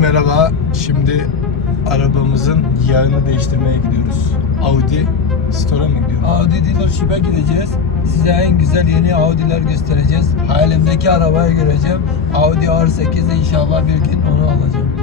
merhaba. Şimdi arabamızın yağını değiştirmeye gidiyoruz. Audi Store'a mı gidiyoruz? Audi dealership'e gideceğiz. Size en güzel yeni Audi'ler göstereceğiz. Hayalimdeki arabayı göreceğim. Audi R8 inşallah bir gün onu alacağım.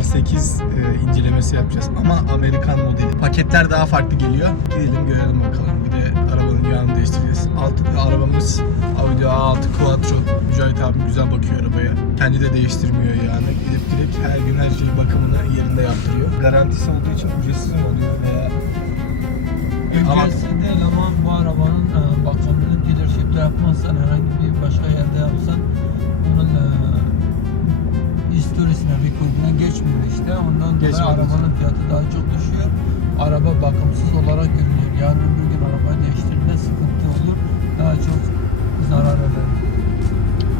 R8 e, incelemesi yapacağız ama Amerikan modeli. Paketler daha farklı geliyor. Gidelim görelim bakalım. Bir de arabanın yağını değiştireceğiz. Altı arabamız Audi A6 Quattro. Mücahit abi güzel bakıyor arabaya. Kendi de değiştirmiyor yani. Gidip direkt her gün her şeyi bakımını yerinde yaptırıyor. Garantisi olduğu için ücretsiz mi oluyor veya Ücretsiz değil ama bu arabanın e, bakımını dealership'te yapmazsan herhangi bir başka yerde yapsan e, rekorduna geçmiyor işte. Ondan dolayı Geçmediği arabanın fiyatı daha çok düşüyor. Araba bakımsız olarak görünüyor. Yarın bir gün arabayı değiştirdiğinde sıkıntı olur. Daha çok zarar eder.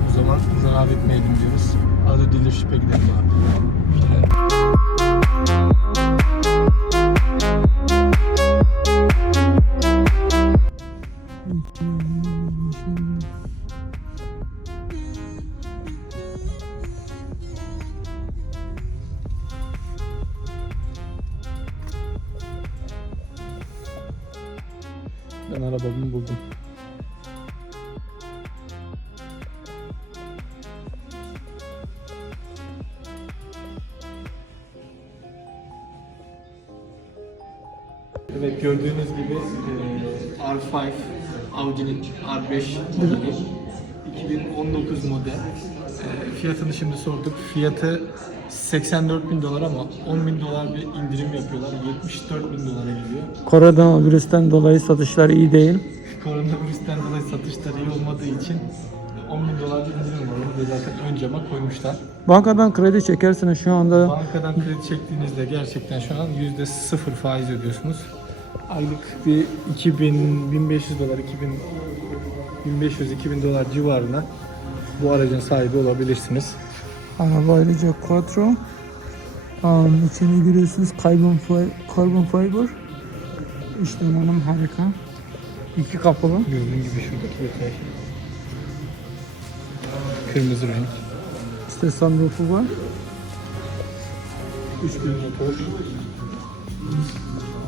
o zaman zarar etmeyelim diyoruz. Audi dealership'e gidelim abi. Ben arabamı buldum. Evet gördüğünüz gibi e, R5 Audi'nin R5 modeli 2019 model. E, fiyatını şimdi sorduk. Fiyatı 84 bin dolar ama 10 bin dolar bir indirim yapıyorlar. 74 bin dolara geliyor. Koronavirüsten dolayı satışlar iyi değil. Koronavirüsten dolayı satışları iyi olmadığı için 10 bin dolar bir indirim var. Onu da zaten ön cama koymuşlar. Bankadan kredi çekersiniz şu anda. Bankadan kredi çektiğinizde gerçekten şu an yüzde sıfır faiz ödüyorsunuz. Aylık bir 2000, 1500 dolar, 2000, 1500-2000 dolar civarına bu aracın sahibi olabilirsiniz. Araba ayrıca Quattro. Um, içini görüyorsunuz carbon, fi- carbon fiber. İşte donanım harika. İki kapılı. Gördüğün gibi şuradaki detay. Kırmızı renk. İşte sunroofu var. 3000 motor.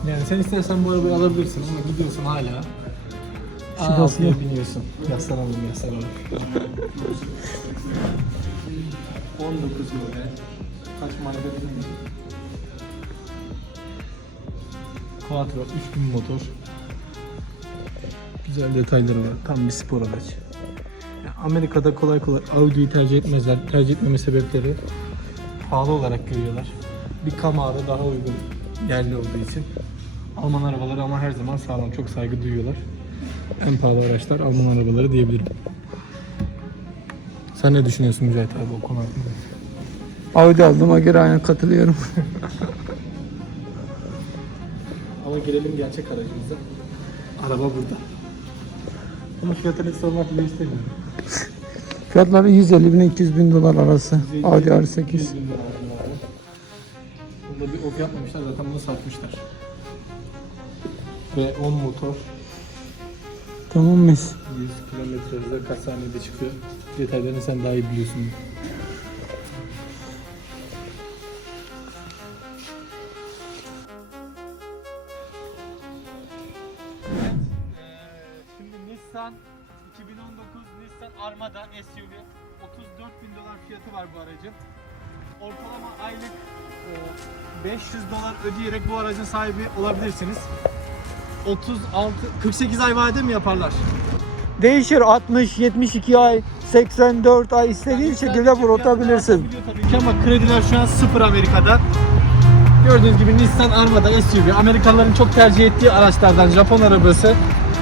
Yani sen istersen bu arabayı alabilirsin ama gidiyorsun hala. Aa, Şurası diye da- biniyorsun. Yaslanalım yaslanalım. 19 model. Kaç marka bilmiyorum. Quattro 3000 motor. Güzel detayları var. Tam bir spor araç. Amerika'da kolay kolay Audi'yi tercih etmezler. Tercih etmeme sebepleri pahalı olarak görüyorlar. Bir Camaro daha uygun yerli olduğu için. Alman arabaları ama her zaman sağlam. Çok saygı duyuyorlar. En pahalı araçlar Alman arabaları diyebilirim. Sen ne düşünüyorsun Mücahit abi o konu hakkında? Audi aldığıma göre aynen katılıyorum. Ama gelelim gerçek aracımıza. Araba burada. Ama fiyatını hiç sormak bile istemiyorum. Fiyatları 150 bin 200 bin dolar arası. Audi R8. Bunda bir ok yapmamışlar zaten bunu satmışlar. Ve 10 motor Tamam mıyız? 100 kilometre hıza kaç saniyede çıkıyor. Detaylarını sen daha iyi biliyorsun. Şimdi Nissan 2019 Nissan Armada SUV 34 bin dolar fiyatı var bu aracın. Ortalama aylık e, 500 dolar ödeyerek bu aracın sahibi olabilirsiniz. 36 48 ay vade mi yaparlar? Değişir 60, 72 ay, 84 ay istediğin şekilde kurutabilirsin. Tabii ki ama krediler şu an sıfır Amerika'da. Gördüğünüz gibi Nissan Armada SUV. Amerikalıların çok tercih ettiği araçlardan Japon arabası.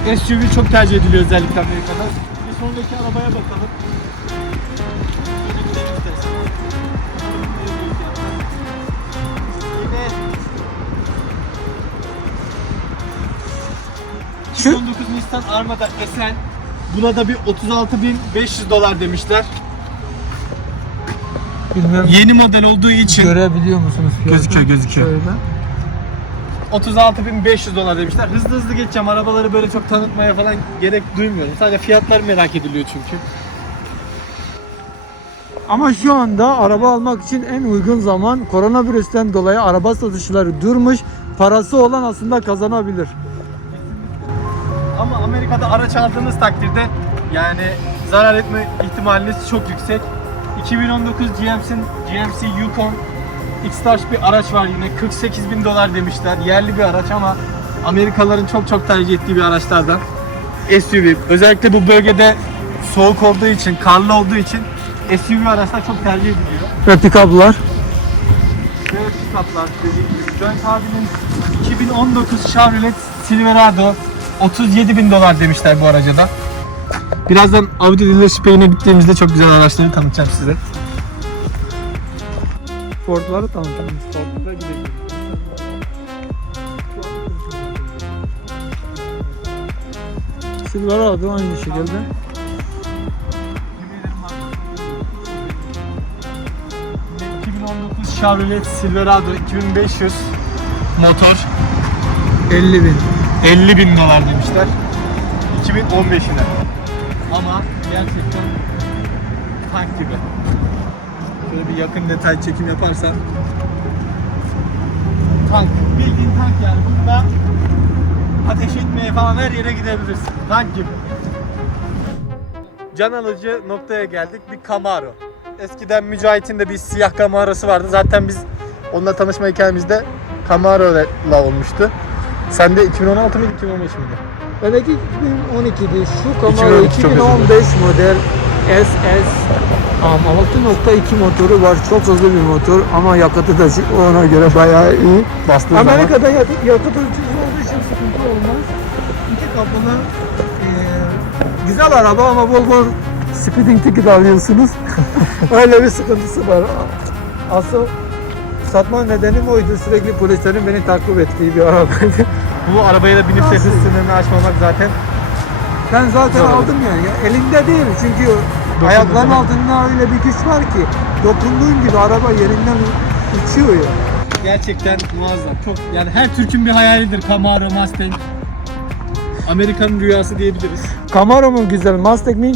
SUV çok tercih ediliyor özellikle Amerika'da. Bir sonraki arabaya bakalım. 2019 Nissan Armada SN. Buna da bir 36.500 dolar demişler. bilmem Yeni model olduğu için görebiliyor musunuz? fiyatı? Gözüküyor, gözüküyor. Şöyle. 36.500 dolar demişler. Hızlı hızlı geçeceğim. Arabaları böyle çok tanıtmaya falan gerek duymuyorum. Sadece fiyatlar merak ediliyor çünkü. Ama şu anda araba almak için en uygun zaman koronavirüsten dolayı araba satışları durmuş. Parası olan aslında kazanabilir. Ama Amerika'da araç aldığınız takdirde yani zarar etme ihtimaliniz çok yüksek. 2019 GMC'nin GMC Yukon X-Large bir araç var yine 48 bin dolar demişler. Yerli bir araç ama Amerikalıların çok çok tercih ettiği bir araçlardan. SUV. Özellikle bu bölgede soğuk olduğu için, karlı olduğu için SUV araçlar çok tercih ediliyor. Ve pick-up'lar. Ve pick-up'lar dediğim gibi. Joint abinin 2019 Chevrolet Silverado 37 bin dolar demişler bu araca da. Birazdan Audi Dealership'e gittiğimizde çok güzel araçları tanıtacağım size. Ford'ları tanıtalım. Ford'a gidelim. Silverado aynı şekilde. 2019 Chevrolet Silverado 2500 motor 50 bin. 50 bin dolar demişler. 2015'ine ama gerçekten tank gibi. Şöyle bir yakın detay çekim yaparsan. Tank. Bildiğin tank yani. Bunda ateş etmeye falan her yere gidebilirsin. Tank gibi. Can alıcı noktaya geldik. Bir Camaro. Eskiden Mücahit'in de bir siyah Camaro'su vardı. Zaten biz onunla tanışma hikayemizde Camaro'la olmuştu sen de 2016 mıydı 2015 miydi? Benimki 2012'di. Şu Camaro 2012 çok 2015 model SS um, 6.2 motoru var. Çok hızlı bir motor ama yakıtı da ona göre bayağı iyi. Bastığı zaman. Amerika'da yakıt, yakıt ucuz olduğu için sıkıntı olmaz. İki kapılı eee, güzel araba ama bol bol speeding ticket alıyorsunuz. Öyle bir sıkıntısı var. Asıl satma nedenim oydu. Sürekli polislerin beni takip ettiği bir arabaydı. Bu arabaya da binip de hız sınırını aşmamak zaten Ben zaten Zor. aldım yani. Ya Elimde değil çünkü ayakların zaman. altında öyle bir güç var ki dokunduğun gibi araba yerinden uçuyor ya. gerçekten muazzam. Çok yani her Türk'ün bir hayalidir Camaro, Mustang. Amerika'nın rüyası diyebiliriz. Camaro mu güzel, Mustang mi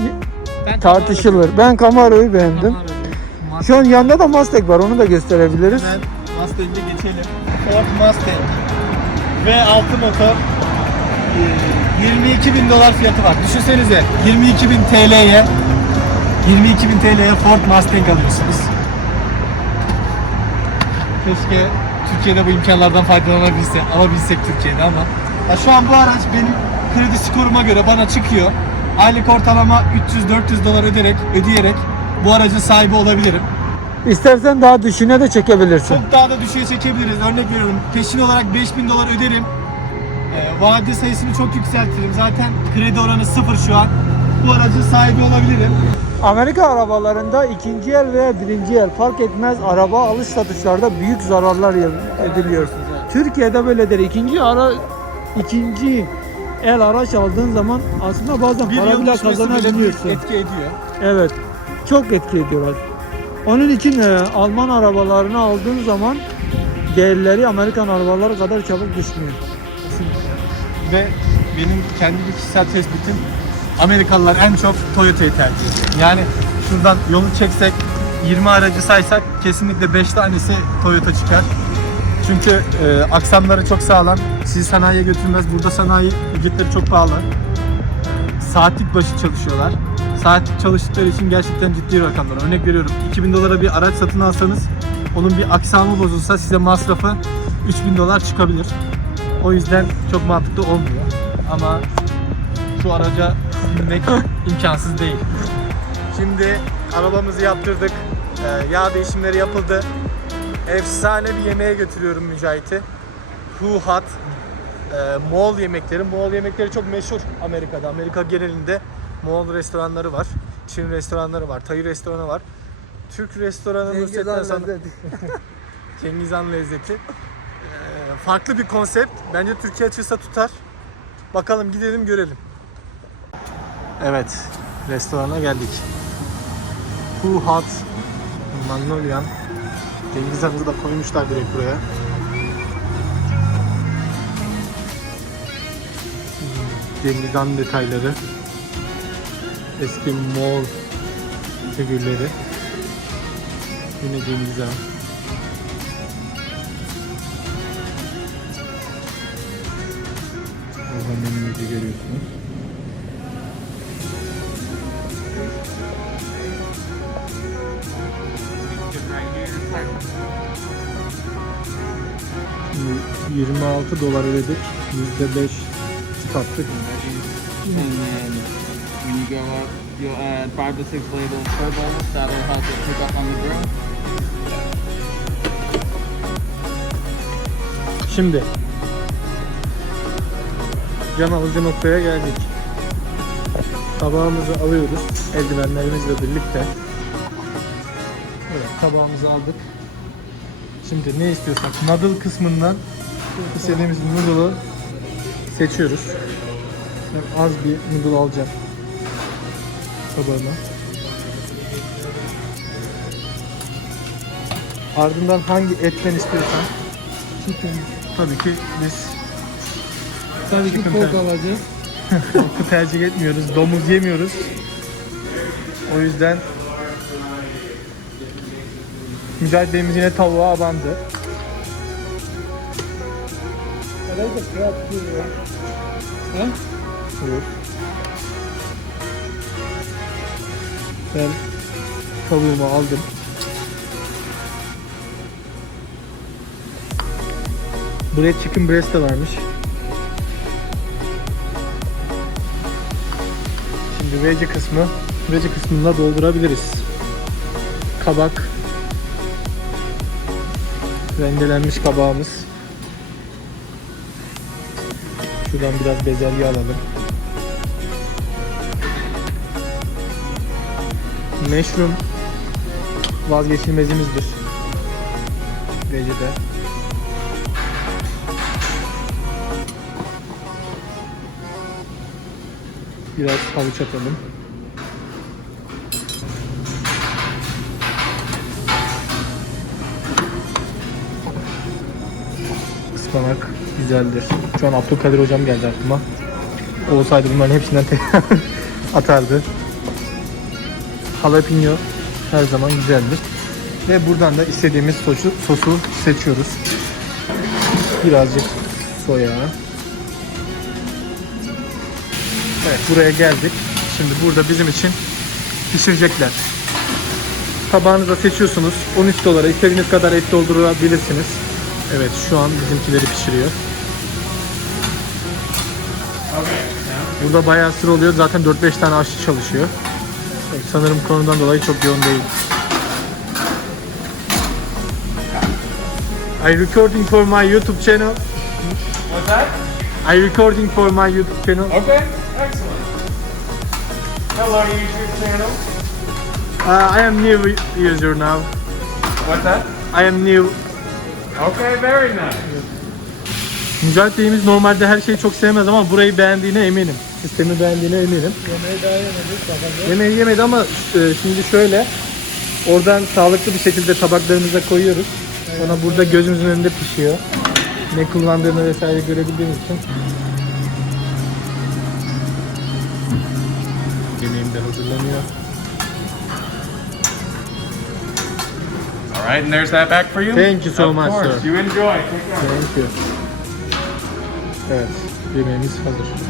Ben tartışılır. Ben Camaro'yu beğendim. Camaro diyorum. Mustang. Şu an yanında da Mustang var, onu da gösterebiliriz. Hemen Mustang'e geçelim. Ford Mustang. V6 motor. Ee, 22 bin dolar fiyatı var. Düşünsenize 22 bin TL'ye 22 bin TL'ye Ford Mustang alıyorsunuz. Keşke Türkiye'de bu imkanlardan faydalanabilse, alabilsek Türkiye'de ama. Ya şu an bu araç benim kredi skoruma göre bana çıkıyor. Aylık ortalama 300-400 dolar öderek, ödeyerek bu aracın sahibi olabilirim. İstersen daha düşüne de çekebilirsin. Çok daha da düşüğe çekebiliriz. Örnek veriyorum. Peşin olarak 5000 dolar öderim. Ee, vade sayısını çok yükseltirim. Zaten kredi oranı sıfır şu an. Bu aracın sahibi olabilirim. Amerika arabalarında ikinci el veya birinci el fark etmez araba alış satışlarda büyük zararlar ediliyor. Türkiye'de böyle değil. İkinci ara ikinci el araç aldığın zaman aslında bazen Bir para bile kazanabiliyorsun. etki ediyor. Evet. Çok etki ediyorlar. Onun için e, Alman arabalarını aldığın zaman değerleri Amerikan arabaları kadar çabuk düşmüyor. Ve benim kendi kişisel tespitim Amerikalılar en çok Toyota'yı tercih ediyor. Yani şuradan yolu çeksek 20 aracı saysak kesinlikle 5 tanesi Toyota çıkar. Çünkü e, aksamları çok sağlam. Sizi sanayiye götürmez. Burada sanayi ücretleri çok pahalı. Saatlik başı çalışıyorlar. Saatlik çalıştıkları için gerçekten ciddi rakamlar. Örnek veriyorum 2000 dolara bir araç satın alsanız onun bir aksamı bozulsa size masrafı 3000 dolar çıkabilir. O yüzden çok mantıklı olmuyor. Ama şu araca binmek imkansız değil. Şimdi arabamızı yaptırdık. Ee, yağ değişimleri yapıldı. Efsane bir yemeğe götürüyorum Mücahit'i. Who Hot. Ee, Moğol yemekleri. Moğol yemekleri çok meşhur Amerika'da. Amerika genelinde Moğol restoranları var. Çin restoranları var. Tay restoranı var. Türk restoranı Nusret'ten sonra Cengiz Han lezzeti. Ee, farklı bir konsept. Bence Türkiye açılsa tutar. Bakalım gidelim görelim. Evet, restorana geldik. Who Hot Magnolian. Cengiz Han'ı da koymuşlar direkt buraya. Cengiz Han detayları. Eski Moğol figürleri. Bineceğimiz zaman. Oradan menümüzü görüyorsunuz. Şimdi 26 dolar ödedik. %5 sattık. You go up, you'll add five to six labels per bowl. That'll help it pick up on the grill. Şimdi can alıcı noktaya geldik. Tabağımızı alıyoruz eldivenlerimizle birlikte. Evet tabağımızı aldık. Şimdi ne istiyorsak noodle kısmından istediğimiz noodle'ı seçiyoruz. Ben az bir noodle alacağım tabağıma. Ardından hangi etten istiyorsan Chicken. Tabii ki biz Tabii ki Chicken pork ter- alacağız. Tavuklu tercih etmiyoruz. Domuz yemiyoruz. O yüzden Mücahit Bey'imiz yine tavuğa abandı. Herhalde fiyat diyor. Ha? Buyur. Ben tavuğumu aldım. Buraya chicken breast de varmış. Şimdi veggie kısmı, veggie kısmında doldurabiliriz. Kabak, rendelenmiş kabağımız. Şuradan biraz bezelye alalım. Mushroom vazgeçilmezimizdir. Vegede. Biraz havuç atalım. Ispanak güzeldir. Şu an Abdülkadir hocam geldi aklıma. O olsaydı bunların hepsinden atardı. Jalapeno her zaman güzeldir. Ve buradan da istediğimiz sosu, sosu seçiyoruz. Birazcık soya. Evet buraya geldik. Şimdi burada bizim için pişirecekler. Tabağınıza seçiyorsunuz. 13 dolara istediğiniz kadar et doldurabilirsiniz. Evet şu an bizimkileri pişiriyor. Burada bayağı sıra oluyor. Zaten 4-5 tane aşçı çalışıyor. Sanırım konudan dolayı çok yoğun değil. I recording for my YouTube channel. What's that? I recording for my YouTube channel. Okay, excellent. Hello, YouTube channel. Uh, I am new user now. What's that? I am new. Okay, very nice. Mücahit Bey'imiz normalde her şeyi çok sevmez ama burayı beğendiğine eminim. Sistemi beğendiğine eminim. Yemeği daha yemedik. Yemeği yemedi ama e, şimdi şöyle oradan sağlıklı bir şekilde tabaklarımıza koyuyoruz. Sonra burada gözümüzün önünde pişiyor. Ne kullandığını vesaire görebildiğimiz için. Yemeğim de hazırlanıyor. All right, and there's that back for you. Thank you so of much, course. sir. You enjoy. Take care. Thank you. Evet, yemeğimiz hazır.